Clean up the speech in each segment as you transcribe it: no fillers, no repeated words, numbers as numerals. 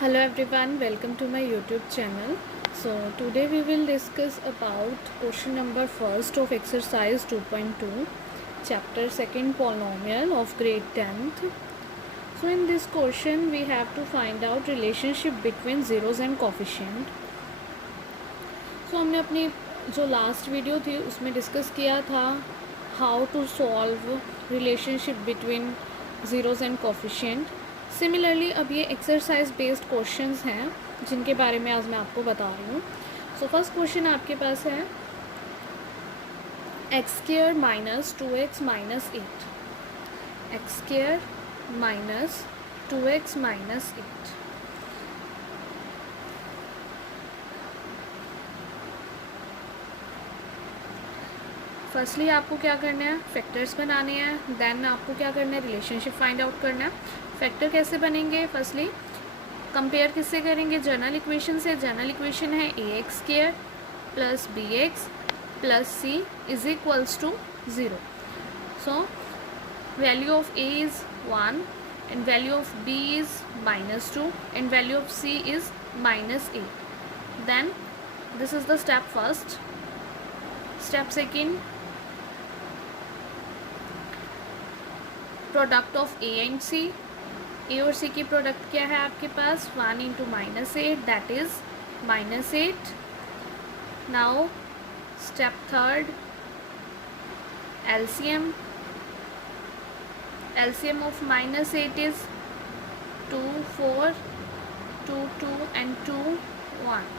Hello everyone, welcome to my YouTube channel. So today we will discuss about question number first of exercise 2.2, chapter 2nd polynomial of grade 10th. So in this question we have to find out relationship between zeros and coefficient. So हमने अपनी जो last video थी उसमें discuss किया था how to solve relationship between zeros and coefficient. Similarly अब ये exercise based questions हैं जिनके बारे में आज मैं आपको बता रही हूँ. सो फर्स्ट क्वेश्चन आपके पास है x square minus 2x minus 8. X square minus 2x minus 8. Firstly आपको क्या करना है, फैक्टर्स बनाने हैं. देन आपको क्या करना है, रिलेशनशिप फाइंड आउट करना है. फैक्टर कैसे बनेंगे, फर्स्टली कंपेयर किससे करेंगे, जनरल इक्वेशन से. जनरल इक्वेशन है A X square plus B X plus C is equals to 0. So value of A is 1 and value of B is -2 and value of C is -8. Then this is the step first. Step second, product of A and C. A और C की product क्या है आपके पास, 1 into -8 that is -8. Now step third, LCM. LCM of -8 is 2 4 2 2 and 2 1.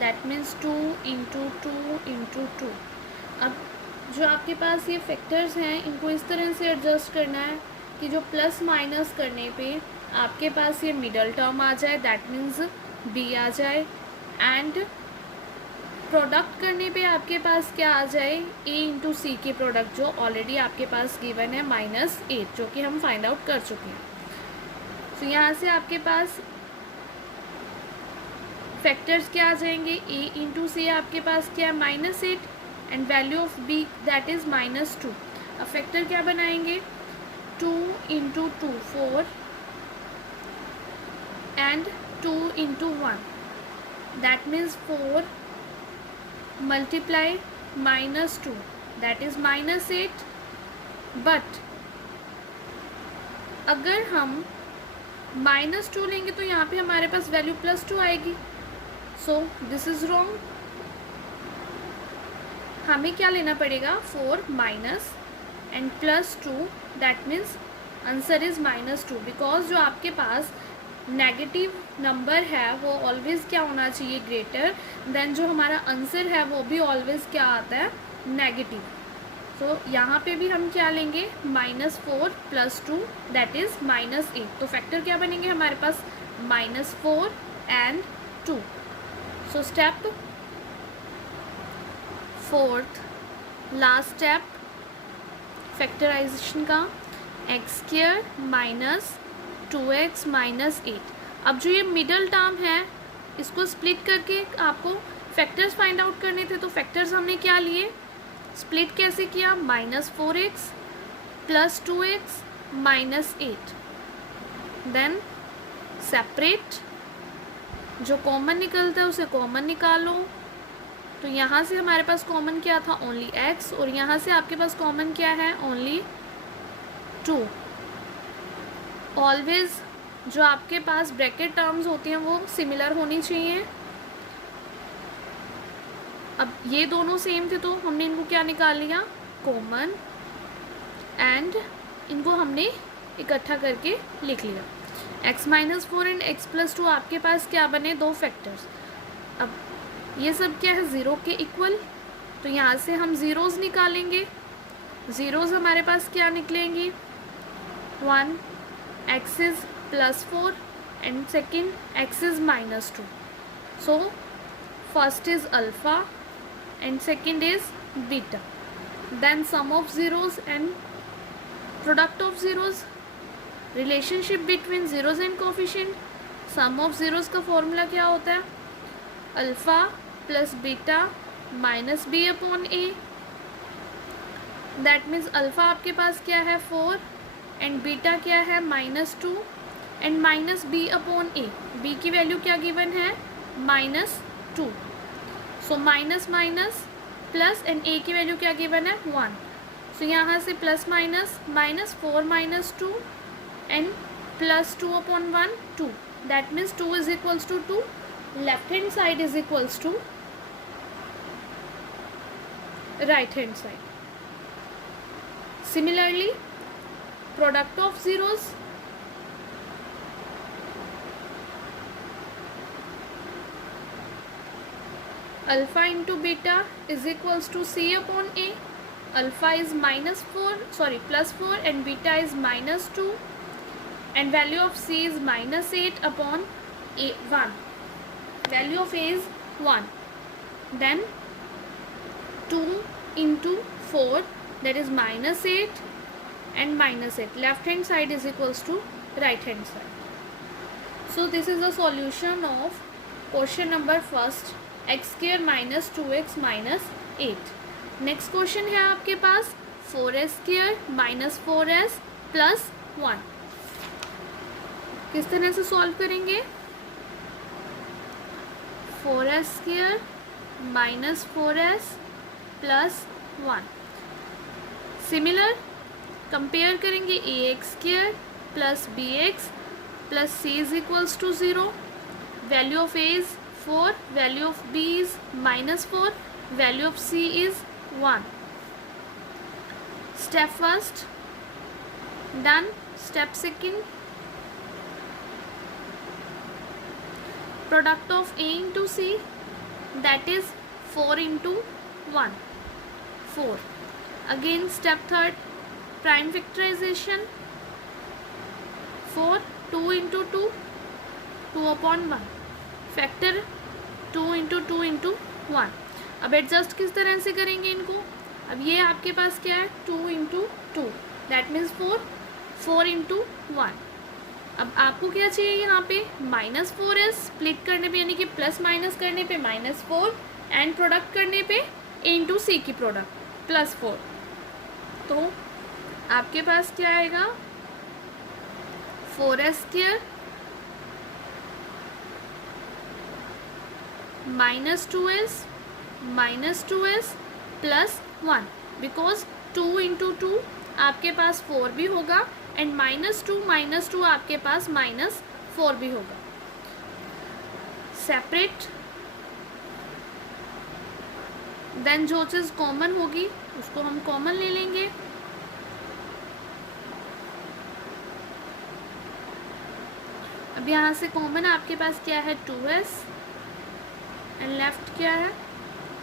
That means 2 into 2 into 2. अब जो आपके पास ये फैक्टर्स हैं इनको इस तरह से एडजस्ट करना है कि जो प्लस माइनस करने पे आपके पास ये मिडल टर्म आ जाए, दैट मीन्स बी आ जाए. एंड प्रोडक्ट करने पे आपके पास क्या आ जाए, ए इंटू सी की प्रोडक्ट जो ऑलरेडी आपके पास गिवन है -8, जो कि हम फाइंड आउट कर चुके हैं. तो यहाँ से आपके पास फैक्टर्स क्या आ जाएंगे, ए इंटू सी आपके पास क्या है -8 and value of B that is -2. अब फैक्टर क्या बनाएंगे, 2 into 2 4 and 2 into 1 that means 4 multiply -2 that is -8. But अगर हम -2 लेंगे तो यहाँ पे हमारे पास वैल्यू +2 आएगी. So this is wrong. हमें क्या लेना पड़ेगा, 4 minus and +2 that means answer is -2. Because जो आपके पास नेगेटिव नंबर है वो ऑलवेज क्या होना चाहिए, ग्रेटर देन जो हमारा आंसर है वो भी ऑलवेज क्या आता है, नेगेटिव. सो यहाँ पे भी हम क्या लेंगे, -4 + 2 दैट इज़ -8. तो फैक्टर क्या बनेंगे हमारे पास, -4 and 2. So step fourth, last step factorization का, x square minus 2x minus 8. अब जो ये मिडल टर्म है इसको स्प्लिट करके आपको फैक्टर्स फाइंड आउट करने थे. तो फैक्टर्स हमने क्या लिए, स्प्लिट कैसे किया, -4x + 2x -8. देन सेपरेट, जो कॉमन निकलता है उसे कॉमन निकालो. तो यहाँ से हमारे पास कॉमन क्या था, ओनली x, और यहाँ से आपके पास कॉमन क्या है, ओनली 2. ऑलवेज जो आपके पास ब्रैकेट टर्म्स होती हैं वो सिमिलर होनी चाहिए. अब ये दोनों सेम थे तो हमने इनको क्या निकाल लिया, कॉमन, एंड इनको हमने इकट्ठा करके लिख लिया. x -4 एंड x + 2 आपके पास क्या बने, दो फैक्टर्स. अब ये सब क्या है, ज़ीरो के इक्वल. तो यहाँ से हम ज़ीरोज़ निकालेंगे. ज़ीरोज़ हमारे पास क्या निकलेंगी, 1 x is +4 and second x is -2. So first is alpha and second is beta. Then sum of zeros and product of zeros, relationship between zeros and coefficient. Sum of zeros का formula क्या होता है, alpha plus beta -b/a. That means alpha आपके पास क्या है, 4 and beta क्या है, -2. And minus b upon a. B की वैल्यू क्या गिवन है, -2. So minus minus plus and a की वैल्यू क्या गिवन है, 1. सो यहाँ से plus minus -4 - 2 and +2 upon 1 2. That means 2 is equals to 2. Left hand side is equals to right hand side. Similarly, product of zeros, alpha into beta is equals to C upon A. Alpha is +4 and beta is -2, and value of C is -8 upon 1. Value of A is 1. Then 2 into 4, that is -8 and -8. Left hand side is equals to right hand side. So this is the solution of question number first, x square minus 2x minus 8. Next question है आपके पास 4s square minus 4s plus 1. किस तरह से solve करेंगे, 4s square minus 4s plus 1. Similar compare करेंगे ax square plus bx plus c is equals to 0. Value of a is 4, value of b is -4, value of c is 1. Step first done. Step second, product of a into c, that is 4 into 1 4. Again step third, prime factorization, 4 2 into 2 2 upon 1, factor 2 into 2 into 1. अब adjust किस तरह से करेंगे इनको, अब ये आपके पास क्या है 2 into 2, दैट मीन्स 4 into 1. अब आपको क्या चाहिए यहाँ पे -4s, स्प्लिट करने पे यानी कि प्लस माइनस करने पे -4 एंड प्रोडक्ट करने पे a इंटू सी की प्रोडक्ट +4. तो आपके पास क्या आएगा 4s square -2s plus 1, because 2 into 2 आपके पास 4 भी होगा एंड -2 आपके पास -4 भी होगा. सेपरेट, देन जो चीज़ कॉमन होगी उसको हम कॉमन ले लेंगे. अब यहाँ से कॉमन आपके पास क्या है 2s एंड लेफ्ट क्या है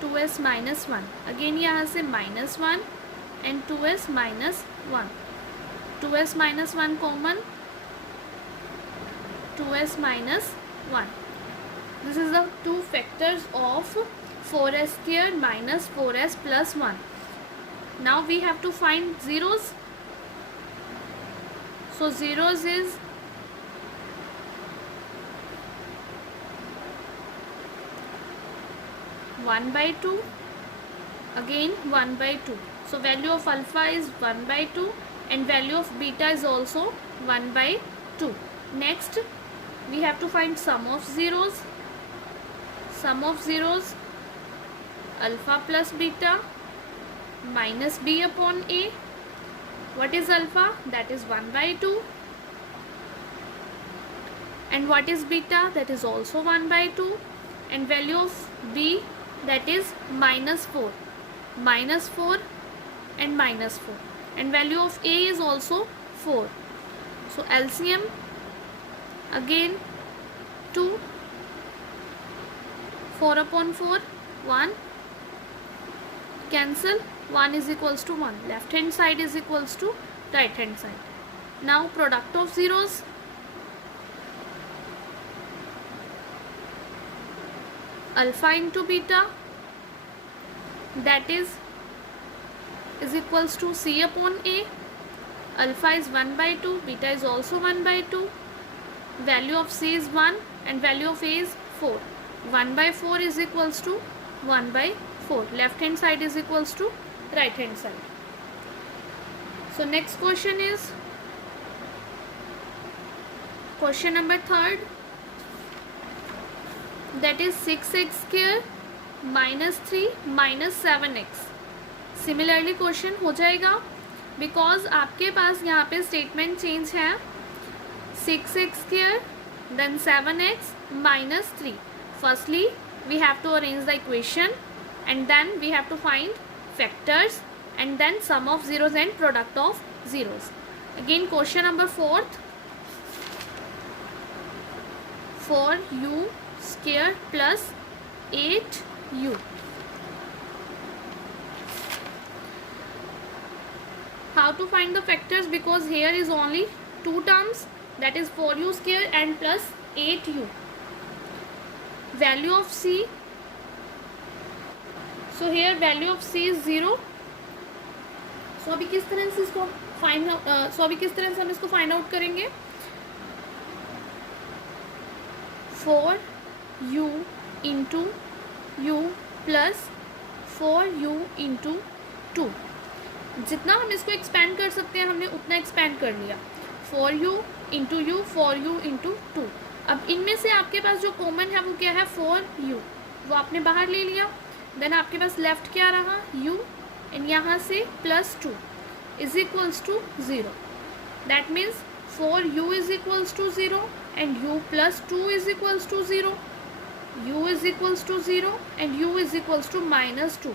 2s -1. अगेन यहाँ से -1 and 2s -1. 2s -1 common, 2s -1. This is the two factors of 4s square minus 4s plus 1. Now we have to find zeros. So zeros is (1 by 2), again 1 by 2. So value of alpha is 1 by 2 and value of beta is also 1 by 2. Next we have to find sum of zeros. Sum of zeros, alpha plus beta minus b upon a. What is alpha? That is 1 by 2. And what is beta? That is also 1 by 2. And value of b, that is -4. -4 and -4. And value of a is also 4. So LCM again 2. 4 upon 4, 1. Cancel. 1 is equals to 1. Left hand side is equals to right hand side. Now product of zeros. Alpha into beta, that is equals to c upon a. Alpha is 1 by 2, beta is also 1 by 2. Value of c is 1 and value of a is 4. 1 by 4 is equals to 1 by 4. Left hand side is equals to right hand side. So next question is question number third, that is 6x square minus 3 minus 7x. Similarly question हो जाएगा because आपके पास यहाँ पे statement change है 6x square then 7x minus 3. Firstly we have to arrange the equation and then we have to find factors and then sum of zeros and product of zeros. Again question number fourth, 4u square plus 8u. How to find the factors, because here is only two terms, that is 4u square and plus 8u. Value of c, so here value of c is 0. So अभी किस तरह से इसको हम इसको find out करेंगे. 4u into u plus 4u into 2. जितना हम इसको एक्सपेंड कर सकते हैं हमने उतना एक्सपेंड कर लिया. 4u into you, 4u into 2. अब इनमें से आपके पास जो कॉमन है वो क्या है, 4u, वो आपने बाहर ले लिया. देन आपके पास लेफ्ट क्या रहा, u, एंड यहाँ से plus 2 is equals to 0. That means 4u is equals to 0 and u plus 2 is equals to 0. u is equals to 0 and u is equals to minus 2.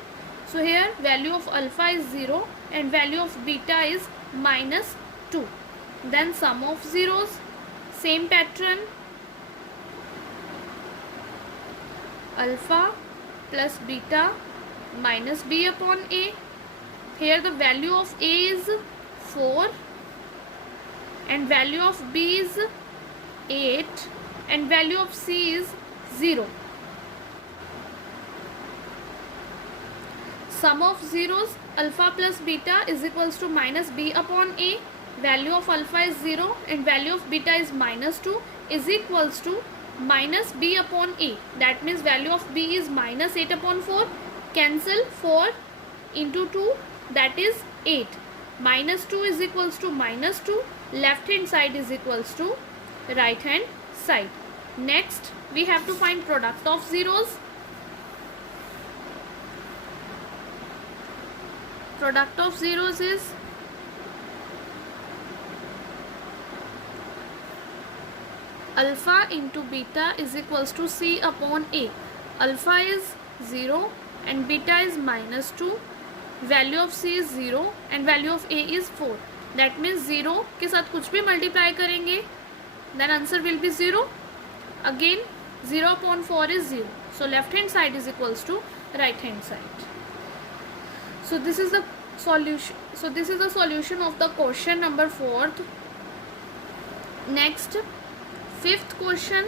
So here value of alpha is 0 and value of beta is minus 2. Then sum of zeros, same pattern, alpha plus beta minus b upon a. Here the value of a is 4 and value of b is 8 and value of c is 0. Sum of zeros, alpha plus beta is equals to minus b upon a. Value of alpha is 0 and value of beta is minus 2 is equals to minus b upon a. That means value of b is minus 8 upon 4. Cancel 4 into 2, that is 8. Minus 2 is equals to minus 2. Left hand side is equals to right hand side. Next we have to find product of zeros. Product of zeros is alpha into beta is equals to c upon a. Alpha is 0 and beta is minus 2. Value of c is 0 and value of a is 4. That means 0 के साथ कुछ भी multiply करेंगे then answer will be 0. Again 0 upon 4 is 0. So left hand side is equals to right hand side. So this is the solution. So this is the solution of the question number 4th. Next, 5th question,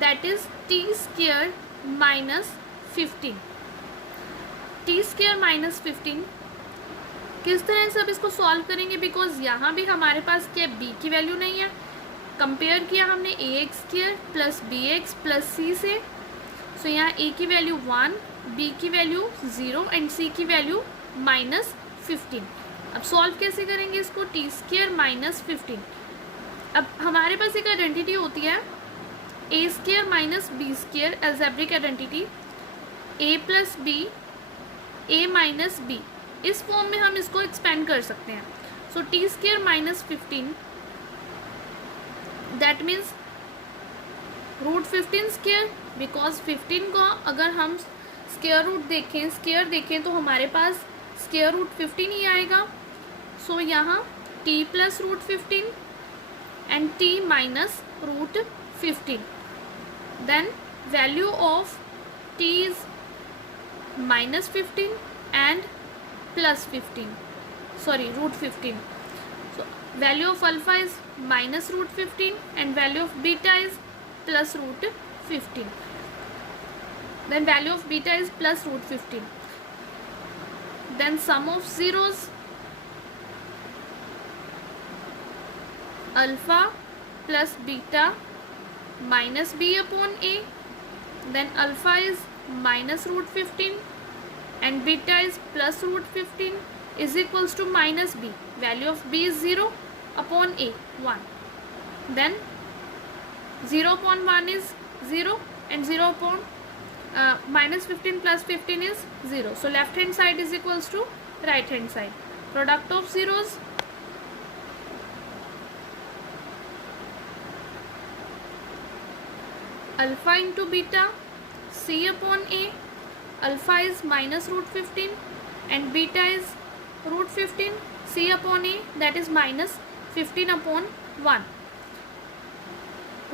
that is t square minus 15. t square minus 15 किस तरह से अब इसको solve करेंगे, because यहाँ भी हमारे पास क्या b की वैल्यू नहीं है. कंपेयर किया हमने ax square plus bx plus c से. सो यहाँ a की वैल्यू 1, b की वैल्यू 0 एंड c की वैल्यू माइनस 15. अब सॉल्व कैसे करेंगे इसको, t स्क्वायर माइनस 15. अब हमारे पास एक आइडेंटिटी होती है a square minus b square, algebraic identity, a plus b, a minus b. इस फॉर्म में हम इसको एक्सपेंड कर सकते हैं. So t square minus 15, that means root 15 square, because 15 का अगर हम स्क्वायर रूट देखें, स्क्वायर देखें तो हमारे पास स्क्वायर रूट 15 ही आएगा. सो यहाँ t plus root 15 and t minus root 15. Then value of t is minus 15 and plus 15, sorry root 15. So value of alpha is minus root 15 and value of beta is plus root 15. Then value of beta is plus root 15. Then sum of zeros, alpha plus beta minus b upon a. Then alpha is minus root 15 and beta is plus root 15 is equals to minus b. Value of b is 0 upon a, 1. Then 0/1 is 0 and 0 upon minus 15 plus 15 is 0. So left hand side is equals to right hand side. Product of zeros, alpha into beta, c upon a. Alpha is minus root 15 and beta is root 15. C upon a, that is minus 15 upon 1.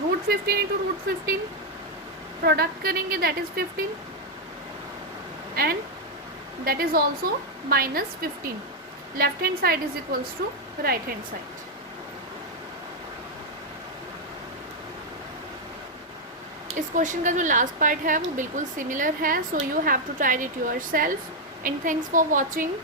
Root 15 into root 15 product करेंगे, that is 15 and that is also minus 15. Left hand side is equals to right hand side. इस question का जो last part है वो बिल्कुल similar है, so you have to try it yourself. And thanks for watching.